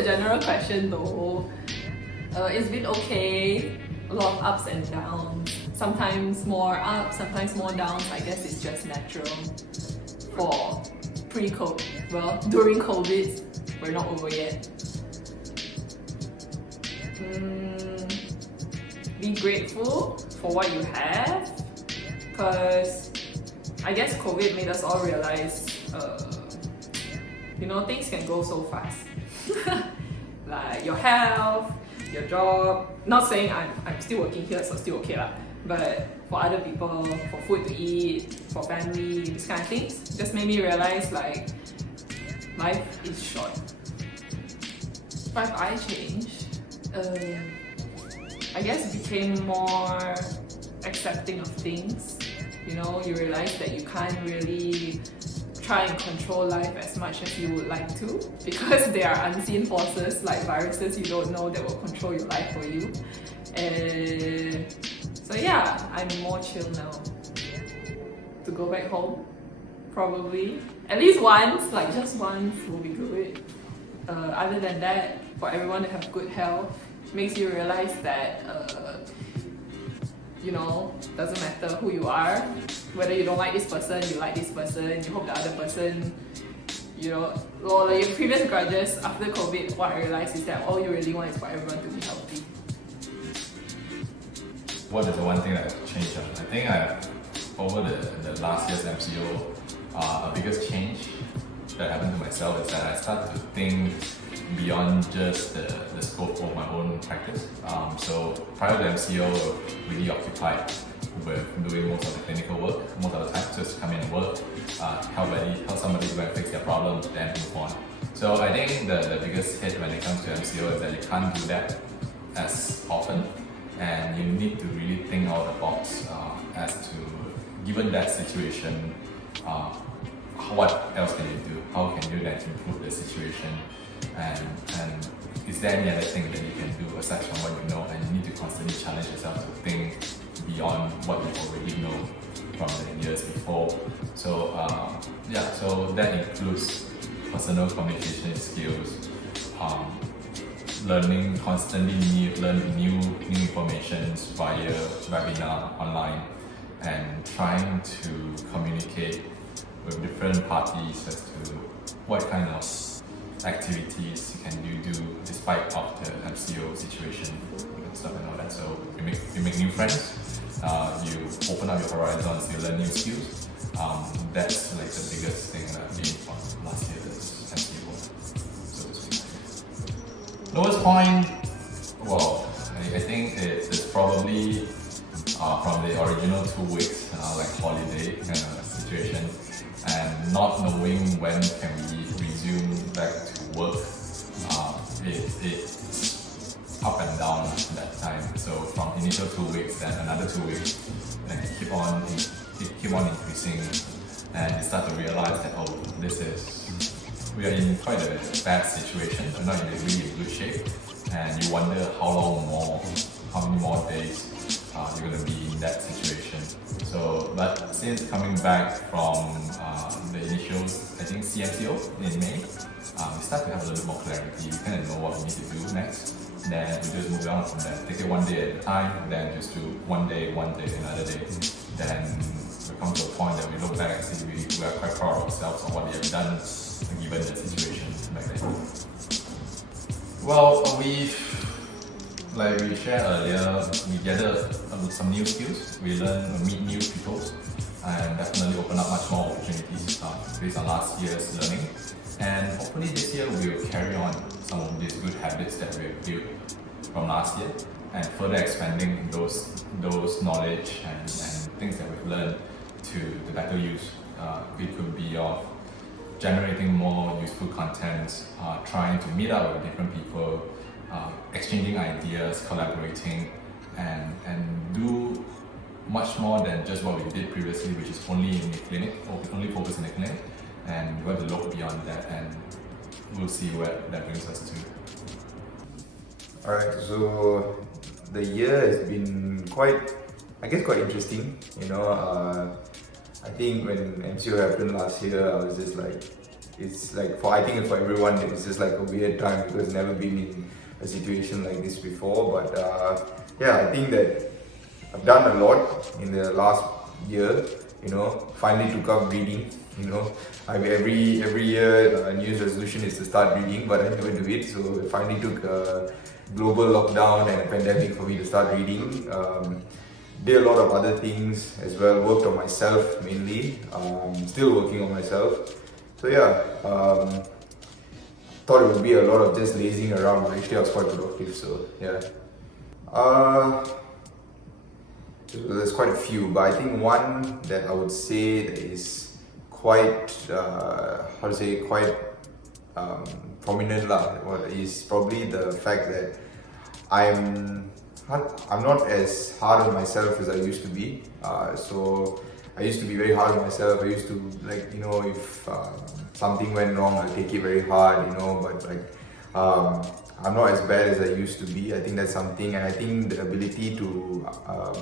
the general question though, it's been okay. A lot of ups and downs. Sometimes more ups, sometimes more downs. I guess it's just natural for pre-COVID. Well, during COVID, we're not over yet. Be grateful for what you have, because I guess COVID made us all realize, things can go so fast. Like your health, your job. Not saying I'm still working here, so still okay lah. But for other people, for food to eat, for family, these kind of things, just made me realize like life is short. But I changed. I guess became more accepting of things. You realize that you can't really try and control life as much as you would like to, because there are unseen forces like viruses you don't know that will control your life for you. And so yeah, I'm more chill now. To go back home, probably. At least once, like just once will be good. Other than that, for everyone to have good health, makes you realize that doesn't matter who you are, whether you don't like this person, you like this person, you hope the other person, like your previous grudges after COVID, what I realized is that all you really want is for everyone to be healthy. What is the one thing that I've changed? I think over the last year's MCO, a biggest change that happened to myself is that I started to think beyond just the scope of my own practice. So prior to MCO, I was really occupied with doing most of the clinical work, most of the time just come in and work, help somebody go and fix their problem, then move on. So I think the biggest hit when it comes to MCO is that you can't do that as often, and you need to really think out of the box as to, given that situation, what else can you do? How can you then improve the situation? And is there any other thing that you can do aside from what you know? And you need to constantly challenge yourself to think beyond what you already know from the years before. So so that includes personal communication skills, constantly learning new information via webinar online, and trying to communicate with different parties as to what kind of activities can you do despite of the MCO situation and stuff and all that. So you make new friends, you open up your horizons, you learn new skills. That's like the biggest thing that I've gained from last year's MCO, so to speak. Lowest point, well, I think it's probably from the original 2 weeks, like holiday kind of situation, and not knowing when can we resume back to work. It's up and down that time. So from initial 2 weeks, then another 2 weeks, then it keep on increasing, and you start to realize that we are in quite a bad situation. We're not in a really good shape, and you wonder how many more days you're going to be in that situation. So, but since coming back from the initial, I think CMCO in May, we start to have a little more clarity. We kind of know what we need to do next. Then we just move on from there. Take it one day at a time, then just do one day, another day. Then we come to a point that we look back and see we are quite proud of ourselves on what we have done given the situation back then. Well, like we shared earlier, we gathered some new skills, we meet new people, and definitely open up much more opportunities based on last year's learning. And hopefully this year we will carry on some of these good habits that we have built from last year, and further expanding those knowledge and things that we've learned to the better use. It could be of generating more useful content, trying to meet up with different people, exchanging ideas, collaborating, and do much more than just what we did previously, which is only in the clinic, or only focus in the clinic. And we want to look beyond that, and we'll see where that brings us to. Alright, so the year has been quite interesting. I think when MCO happened last year, I was just like, it's like I think for everyone it's just like a weird time because never been in a situation like this before. But yeah, I think that I've done a lot in the last year. Finally took up reading. Every year New Year's resolution is to start reading, but I never do it. So it finally took a global lockdown and a pandemic for me to start reading. Did a lot of other things as well. Worked on myself mainly. Still working on myself. So yeah, thought it would be a lot of just lazing around, but actually I was quite productive. So yeah. There's quite a few, but I think one that I would say that is quite quite prominent is probably the fact that I'm not as hard on myself as I used to be. So I used to be very hard on myself. I used to if something went wrong, I'll take it very hard, but I'm not as bad as I used to be. I think that's something, and I think the ability to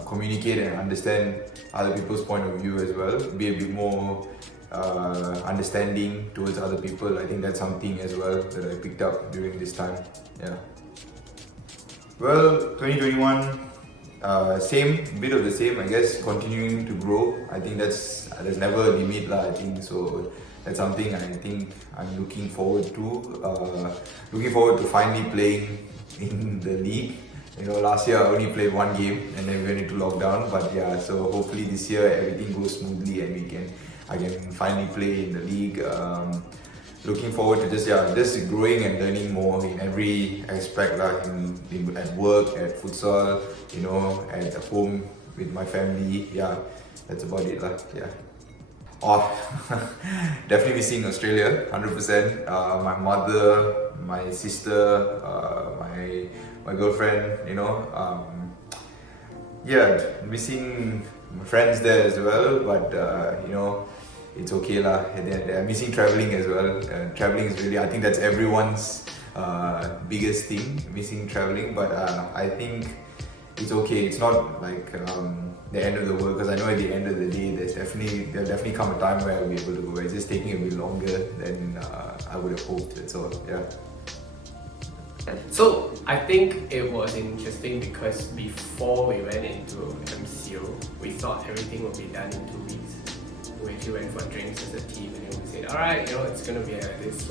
communicate and understand other people's point of view as well, be a bit more understanding towards other people. I think that's something as well that I picked up during this time. Yeah. Well, 2021, bit of the same, I guess, continuing to grow. I think there's never a limit I think so. That's something I think I'm looking forward to. Looking forward to finally playing in the league. Last year I only played one game and then we went into lockdown. But yeah, so hopefully this year everything goes smoothly and I can finally play in the league. Looking forward to just growing and learning more in every aspect, at work, at futsal, at home with my family. Yeah, that's about it yeah. Definitely missing Australia, 100%. My mother, my sister, my girlfriend, yeah, missing my friends there as well. But it's okay lah. And missing traveling as well. Traveling is really, I think that's everyone's biggest thing, missing traveling. But I think it's okay. It's not like the end of the world, because I know at the end of the day there'll definitely come a time where I'll be able to go. It's just taking a bit longer than I would have hoped. So yeah. So I think it was interesting because before we went into MCO, we thought everything would be done in 2 weeks. We actually went for drinks as a team and then we said, alright, it's gonna be this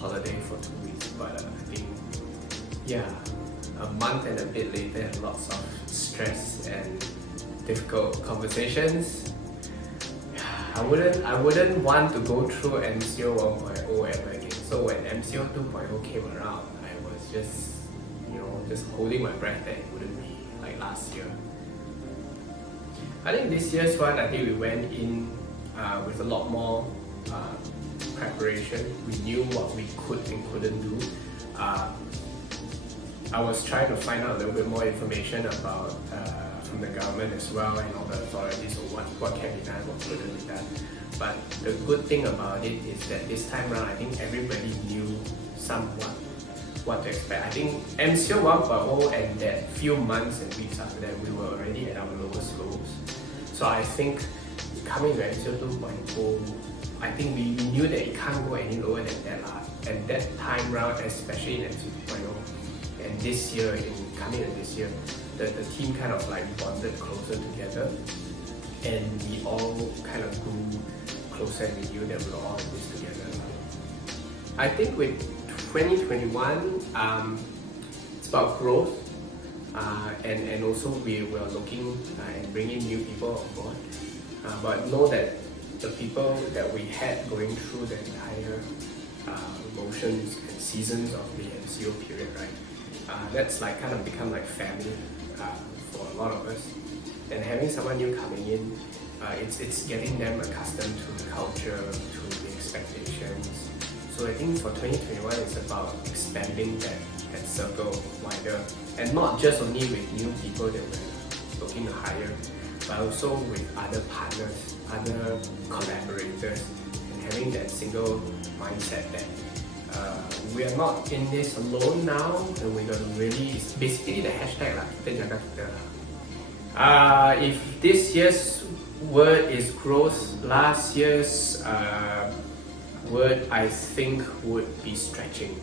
holiday for 2 weeks. But I think, yeah, a month and a bit later, lots of stress and difficult conversations. I wouldn't want to go through MCO 1.0 ever again. So when MCO 2.0 came around, I was just holding my breath that it wouldn't be like last year. I think this year's one, we went in with a lot more preparation. We knew what we could and couldn't do. I was trying to find out a little bit more information about from the government as well and all the authorities of what can be done, what couldn't be done. But the good thing about it is that this time around, I think everybody knew somewhat what to expect. I think MCO 1.0 and that few months and weeks after that, we were already at our lowest lows. So I think coming to MCO 2.0, I think we knew that it can't go any lower than that. And that time round, especially in MCO 2.0, and this year, coming in this year, the team kind of bonded closer together, and we all kind of grew closer and we knew that we were all in this together. I think with 2021, it's about growth, and also we were looking and bringing new people on board. But know that the people that we had going through the entire motions and seasons of the MCO period, that's kind of become like family for a lot of us. And having someone new coming in, it's getting them accustomed to the culture, to the expectations. So I think for 2021, it's about expanding that circle wider, and not just only with new people that we're looking to hire, but also with other partners, other collaborators, and having that single mindset that we are not in this alone now, and we're gonna really, it's basically the hashtag lah, kita jaga kita lah. If this year's word is growth, last year's word I think would be stretching.